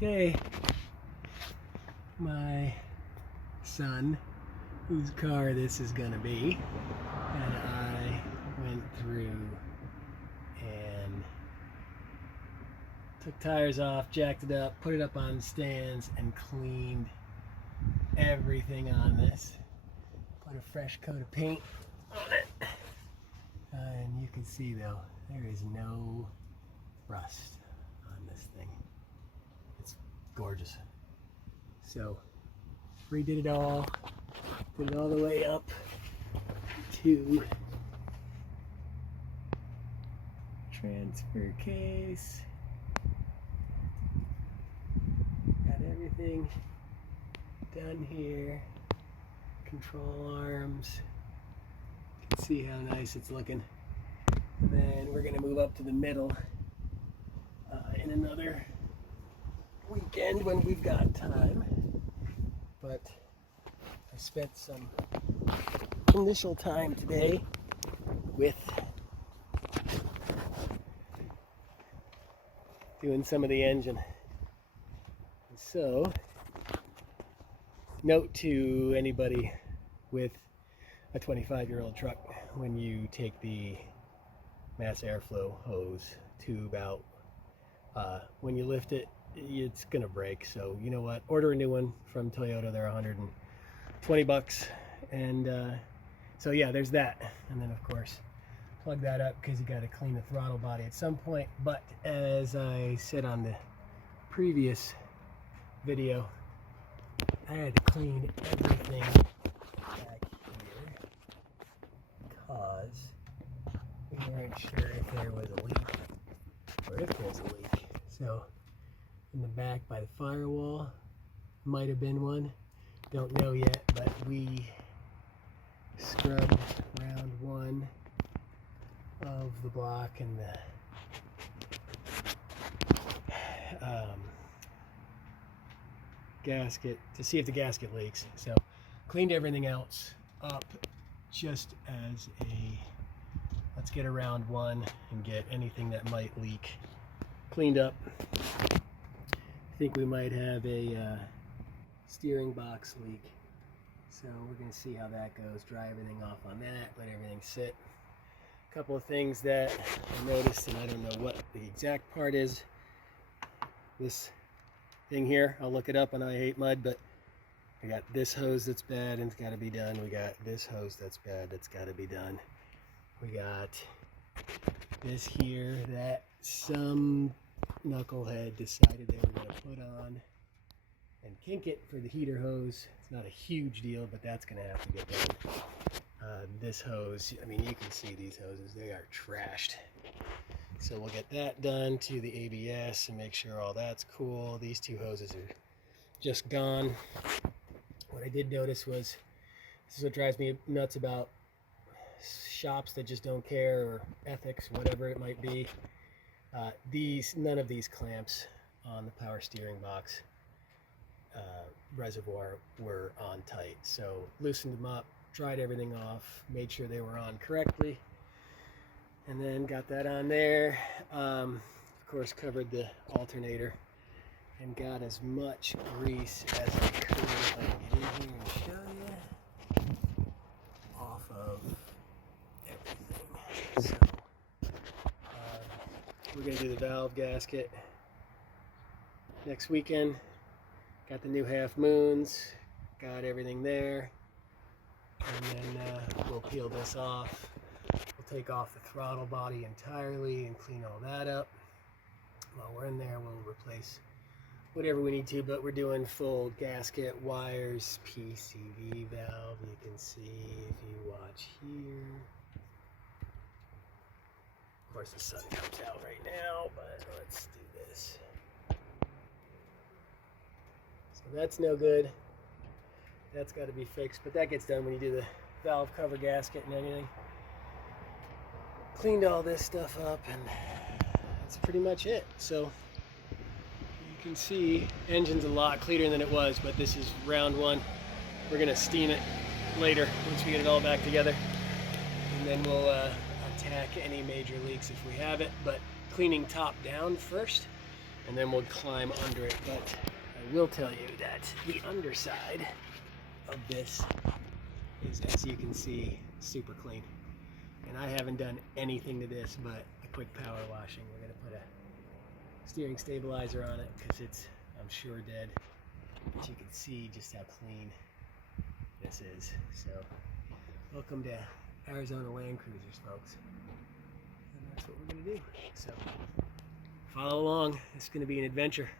Okay, my son, whose car this is gonna be, and I went through and took tires off, jacked it up, put it up on stands, and cleaned everything on this. Put a fresh coat of paint on it. And you can see though, there is no rust on this thing. It's gorgeous. So, redid it all, did it all the way up to transfer case. Got everything done here. Control arms. You can see how nice it's looking. And then we're gonna move up to the middle in another weekend when we've got time. But I spent some initial time today with doing some of the engine. And so, note to anybody with a 25-year-old truck, when you take the mass airflow hose tube out, when you lift it, it's gonna break. So you know what, order a new one from Toyota. They're 120 bucks. And so yeah, there's that. And then of course plug that up, because you got to clean the throttle body at some point. But as I said on the previous video, I had to clean everything back here because we weren't sure if there was a leak or if there's a leak. So in the back by the firewall, might have been one, don't know yet, but we scrubbed round one of the block and the gasket to see if the gasket leaks. So cleaned everything else up just as a let's get around one and get anything that might leak cleaned up. I think we might have a steering box leak, so we're going to see how that goes. Dry everything off on that, let everything sit. A couple of things that I noticed, and I don't know what the exact part is. This thing here, I'll look it up on I Hate Mud, but I got this hose that's bad and it's got to be done. We got this hose that's bad, that's got to be done. We got this here that some knucklehead decided they were going to put on and kink it for the heater hose. It's not a huge deal, but that's going to have to get done. This hose, I mean, you can see these hoses, they are trashed. So we'll get that done to the ABS and make sure all that's cool. These two hoses are just gone. What I did notice was, this is what drives me nuts about shops that just don't care, or ethics, whatever it might be. None of these clamps on the power steering box reservoir were on tight. So loosened them up, dried everything off, made sure they were on correctly, and then got that on there. Of course, covered the alternator and got as much grease as I could. If I can get in here and show you, off of everything. So we're going to do the valve gasket next weekend. Got the new half moons, got everything there, and then we'll peel this off. We'll take off the throttle body entirely and clean all that up. While we're in there, we'll replace whatever we need to, but we're doing full gasket, wires, PCV valve. You can see if you watch here. Of course, the sun comes out right now, but let's do this. So that's no good. That's got to be fixed, but that gets done when you do the valve cover gasket and everything. Cleaned all this stuff up, and that's pretty much it. So you can see engine's a lot cleaner than it was, but this is round one. We're going to steam it later once we get it all back together, and then we'll attack any major leaks if we have it. But cleaning top down first, and then we'll climb under it. But I will tell you that the underside of this is, as you can see, super clean. And I haven't done anything to this but a quick power washing. We're going to put a steering stabilizer on it because it's, I'm sure, dead. But you can see just how clean this is. So welcome to Arizona Land Cruisers, folks. And that's what we're going to do. So follow along. It's going to be an adventure.